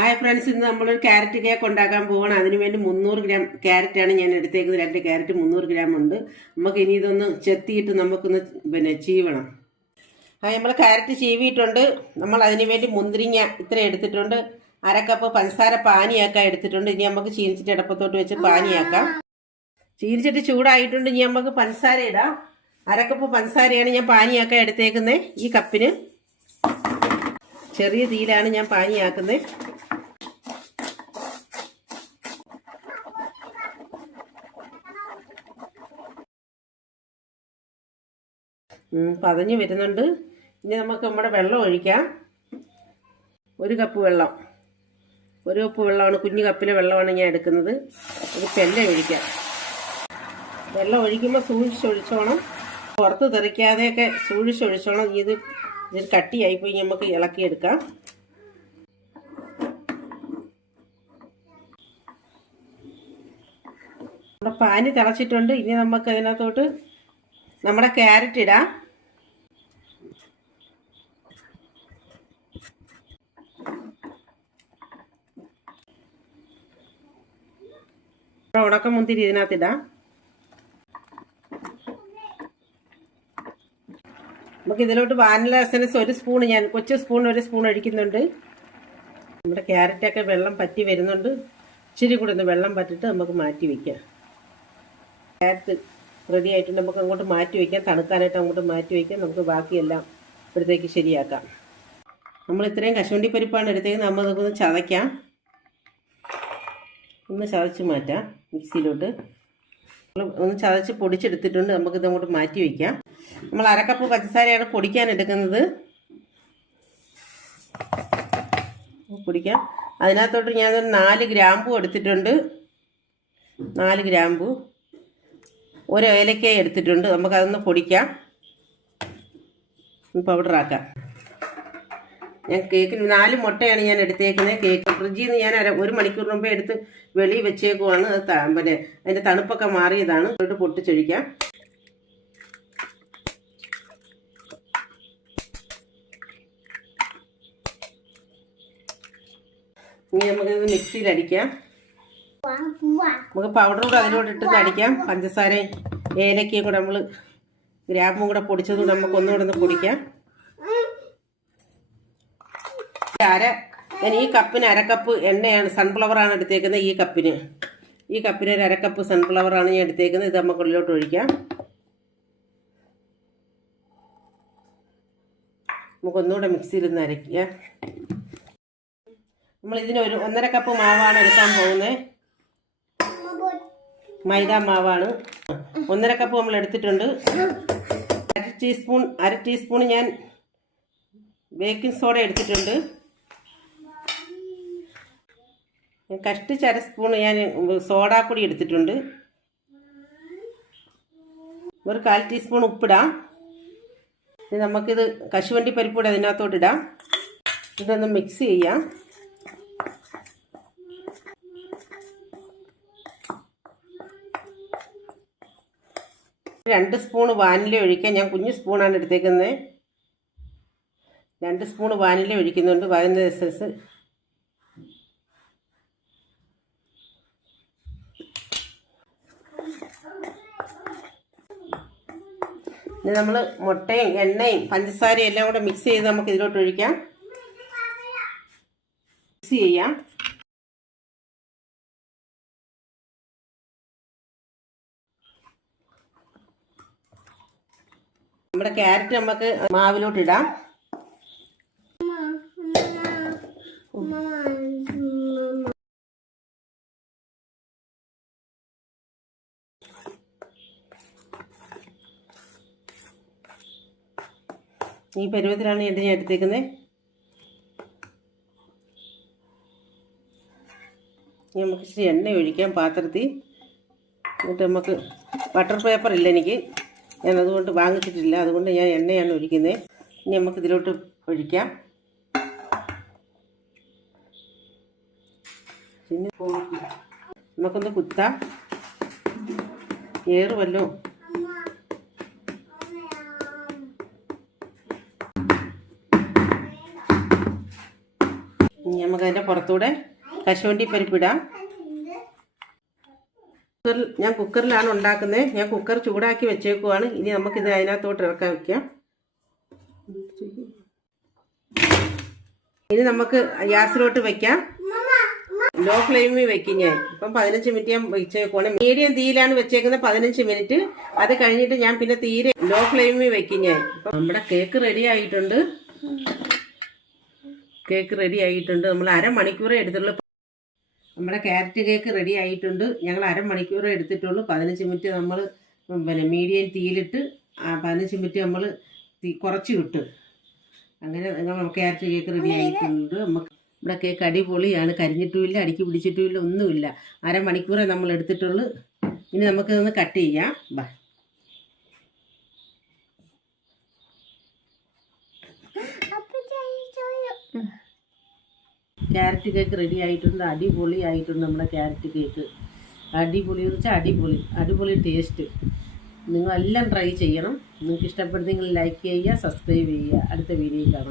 Hi friends, ഇന്ന് നമ്മളൊരു carrot cake ഉണ്ടാക്കാൻ പോവാണ്. അതിനുവേണ്ടി 300 ഗ്രാം ക്യാരറ്റാണ് ഞാൻ എടുത്തേക്കുന്നത്. 2 ക്യാരറ്റ് 300 ഗ്രാം ഉണ്ട്. നമുക്ക് ഇനി ഇതൊന്ന് ചെത്തിയിട്ട് നമുക്കൊന്ന് ചീവണം. നമ്മൾ ക്യാരറ്റ് ചീവിയിട്ടുണ്ട്. നമ്മൾ അതിനു വേണ്ടി മുന്തിരിങ്ങ ഇത്ര എടുത്തിട്ടുണ്ട്. 1/2 കപ്പ് പഞ്ചസാര പാനിയാക്കാൻ എടുത്തിട്ടുണ്ട്. ഇനി നമുക്ക് ചീനിച്ചിട്ട് അടപ്പത്തോട്ട് വെച്ച് പാനിയാക്കാം. ചീനിച്ചിട്ട് ചൂടായിട്ടുണ്ട്. ഇനി നമുക്ക് പഞ്ചസാര ഇടാം. 1/2 കപ്പ് പഞ്ചസാരയാണ് ഞാൻ പാനിയാക്കാൻ എടുത്തേക്കുന്നത്. ഈ കപ്പിന് ചെറിയ തീയിലാണ് ഞാൻ പാനിയാക്കുന്നത്. പതഞ്ഞ് വരുന്നുണ്ട്. ഇനി നമുക്ക് നമ്മുടെ വെള്ളം ഒഴിക്കാം. 1 കപ്പ് വെള്ളം, 1 കപ്പ് വെള്ളമാണ്. കുഞ്ഞു കപ്പിലെ വെള്ളമാണ് ഞാൻ എടുക്കുന്നത്. ഒരു പെല്ല ഒഴിക്കാം. വെള്ളം ഒഴിക്കുമ്പോൾ സൂക്ഷിച്ചൊഴിച്ചോണം, പുറത്ത് തെറിക്കാതെയൊക്കെ സൂക്ഷിച്ചൊഴിച്ചോണം. ഇത് കട്ടിയായിപ്പോയി, നമുക്ക് ഇളക്കിയെടുക്കാം. നമ്മുടെ പാനി തിളച്ചിട്ടുണ്ട്. ഇനി നമുക്ക് അതിനകത്തോട്ട് നമ്മുടെ ക്യാരറ്റ് ഇടാം. ഉണക്കമുന്തിരി ഇതിനകത്തിടാം. നമുക്ക് ഇതിലോട്ട് വാനില എസൻസ് 1 സ്പൂൺ, ഞാൻ കൊച്ചു സ്പൂൺ 1 സ്പൂൺ ഒഴിക്കുന്നുണ്ട്. നമ്മുടെ ക്യാരറ്റൊക്കെ വെള്ളം പറ്റി വരുന്നുണ്ട്. ഇച്ചിരി കൂടെ ഒന്ന് വെള്ളം പറ്റിട്ട് നമുക്ക് മാറ്റി വയ്ക്കാം. ക്യാരറ്റ് റെഡി ആയിട്ട് നമുക്ക് അങ്ങോട്ട് മാറ്റി വയ്ക്കാം. തണുക്കാനായിട്ട് അങ്ങോട്ട് മാറ്റി വയ്ക്കാം. നമുക്ക് ബാക്കിയെല്ലാം ഇപ്പോഴത്തേക്ക് ശരിയാക്കാം. നമ്മൾ ഇത്രയും കശുവണ്ടി പരിപ്പാണ് എടുത്തേക്ക്. നമ്മൾ അതൊന്ന് ചതയ്ക്കാം. ഒന്ന് ചതച്ച് മാറ്റാം മിക്സിയിലോട്ട്. ഒന്ന് ചതച്ച് പൊടിച്ചെടുത്തിട്ടുണ്ട്. നമുക്കിത് അങ്ങോട്ട് മാറ്റി വയ്ക്കാം. നമ്മൾ 1/2 കപ്പ് പഞ്ചസാരയാണ് പൊടിക്കാൻ എടുക്കുന്നത്. പൊടിക്കാം. അതിനകത്തോട്ട് ഞാനൊരു 4 ഗ്രാമ്പൂ എടുത്തിട്ടുണ്ട്. 4 ഗ്രാമ്പൂ, 1 ഏലക്കായ എടുത്തിട്ടുണ്ട്. നമുക്കതൊന്ന് പൊടിക്കാം, പൗഡറാക്കാം. ഞാൻ കേക്കിന് 4 മുട്ടയാണ് ഞാൻ എടുത്തേക്കുന്നത്. കേക്ക് ഫ്രിഡ്ജിൽ നിന്ന് ഞാൻ 1 മണിക്കൂർ മുമ്പേ എടുത്ത് വെളിയിൽ വെച്ചേക്കുവാണ്. അത് അതിൻ്റെ തണുപ്പൊക്കെ മാറിയതാണ്. ഇട്ട് പൊട്ടിച്ചൊഴിക്കാം. ഇനി നമുക്കിത് മിക്സിയിൽ അടിക്കാം. നമുക്ക് പൗഡർ കൂടെ അതിലോട്ട് ഇട്ട് അടിക്കാം. പഞ്ചസാരയും ഏലക്കയും കൂടെ നമ്മൾ ഗ്രാമ്പും കൂടെ പൊടിച്ചത് കൂടെ നമുക്ക് ഒന്നുകൂടെ ഒന്ന് പൊടിക്കാം. ഞാൻ ഈ കപ്പിന് 1/2 കപ്പ് എണ്ണയാണ്, സൺഫ്ലവറാണ് എടുത്തേക്കുന്നത്. ഈ കപ്പിന് ഒരു 1/2 കപ്പ് സൺഫ്ലവറാണ് ഞാൻ എടുത്തേക്കുന്നത്. ഇത് നമുക്ക് ഉള്ളിലോട്ട് ഒഴിക്കാം. നമുക്കൊന്നുകൂടെ മിക്സിയിൽ നിന്ന് അരയ്ക്കുക. നമ്മളിതിന് 1.5 കപ്പ് മാവാണ് എടുക്കാൻ പോകുന്നത്. മൈദ മാവാണ്. 1.5 കപ്പ് നമ്മൾ എടുത്തിട്ടുണ്ട്. 1/2 ടീസ്പൂൺ ഞാൻ ബേക്കിംഗ് സോഡ എടുത്തിട്ടുണ്ട്. കഷ്ടിച്ച് 1/2 സ്പൂൺ ഞാൻ സോഡാപ്പൊടി എടുത്തിട്ടുണ്ട്. ഒരു 1/4 ടീസ്പൂൺ ഉപ്പിടാം. നമുക്കിത് കശുവണ്ടി പരിപ്പൂടെ അതിനകത്തോട്ടിടാം. ഇതൊന്ന് മിക്സ് ചെയ്യാം. 2 സ്പൂൺ വാനില ഒഴിക്കാം. ഞാൻ കുഞ്ഞു സ്പൂണാണ് എടുത്തേക്കുന്നത്. 2 സ്പൂൺ വാനില ഒഴിക്കുന്നുണ്ട്. വാനില എസൻസ് ഇനി നമ്മൾ മുട്ടയും എണ്ണയും പഞ്ചസാരയും എല്ലാം കൂടെ മിക്സ് ചെയ്ത് നമുക്ക് ഇതിലോട്ട് ഒഴിക്കാം. മിക്സ് ചെയ്യാം. നമ്മുടെ ക്യാരറ്റ് നമുക്ക് മാവിലോട്ട് ഇടാം. ഈ പരുവത്തിലാണ് ഞാൻ എടുത്തേക്കുന്നത്. നമുക്ക് ഇച്ചിരി എണ്ണ ഒഴിക്കാം പാത്രത്തിൽ. എന്നിട്ട് നമുക്ക് ബട്ടർ പേപ്പർ ഇല്ല എനിക്ക്, ഞാൻ അതുകൊണ്ട് വാങ്ങിച്ചിട്ടില്ല. അതുകൊണ്ട് ഞാൻ എണ്ണയാണ് ഒഴിക്കുന്നത്. ഇനി നമുക്ക് ഇതിലോട്ട് ഒഴിക്കാം. പിന്നെ നമുക്കൊന്ന് കുത്താം. ഏറുമല്ലോ. നമുക്ക് അതിൻ്റെ വറുത്തൂടെ. കശുവണ്ടി പരിപ്പിടാം. ഞാൻ കുക്കറിലാണ് ഉണ്ടാക്കുന്നത്. ഞാൻ കുക്കർ ചൂടാക്കി വെച്ചേക്കുവാണ്. ഇനി നമുക്കിത് അതിനകത്തോട്ട് ഇറക്കാൻ വയ്ക്കാം. ഇനി നമുക്ക് ഗ്യാസിലോട്ട് വെക്കാം. ലോ ഫ്ലെയിമിൽ വെക്കും ഞാൻ. ഇപ്പം 15 മിനിറ്റ് ഞാൻ വെച്ചേക്കുവാണ്. മീഡിയം തീയിലാണ് വെച്ചേക്കുന്നത് 15 മിനിറ്റ്. അത് കഴിഞ്ഞിട്ട് ഞാൻ പിന്നെ തീരെ ലോ ഫ്ലെയിമിൽ വെക്കും ഞാൻ. ഇപ്പം നമ്മുടെ കേക്ക് റെഡി ആയിട്ടുണ്ട്. നമ്മൾ അരമണിക്കൂറേ എടുത്തുള്ളൂ. നമ്മുടെ ക്യാരറ്റ് കേക്ക് റെഡി ആയിട്ടുണ്ട്. ഞങ്ങൾ അരമണിക്കൂറേ എടുത്തിട്ടുള്ളൂ. 15 മിനിറ്റ് നമ്മൾ മീഡിയം തീയിലിട്ട് 15 മിനിറ്റ് നമ്മൾ കുറച്ച് വിട്ട്. അങ്ങനെ ക്യാരറ്റ് കേക്ക് റെഡി ആയിട്ടുണ്ട്. നമ്മുടെ കേക്ക് അടിപൊളിയാണ്. കരിഞ്ഞിട്ടുമില്ല, അടുക്കി പിടിച്ചിട്ടുമില്ല, ഒന്നുമില്ല. അരമണിക്കൂറേ നമ്മൾ എടുത്തിട്ടുള്ളൂ. ഇനി നമുക്കിതൊന്ന് കട്ട് ചെയ്യാം. ക്യാരറ്റ് കേക്ക് റെഡി ആയിട്ടുണ്ട്. അടിപൊളി ആയിട്ടുണ്ട് നമ്മുടെ ക്യാരറ്റ് കേക്ക്. അടിപൊളി എന്ന് വെച്ചാൽ അടിപൊളി ടേസ്റ്റ്. നിങ്ങളെല്ലാം ട്രൈ ചെയ്യണം. നിങ്ങൾക്ക് ഇഷ്ടപ്പെടുന്നെങ്കിൽ ലൈക്ക് ചെയ്യുക, സബ്സ്ക്രൈബ് ചെയ്യുക. അടുത്ത വീഡിയോയിൽ കാണാം.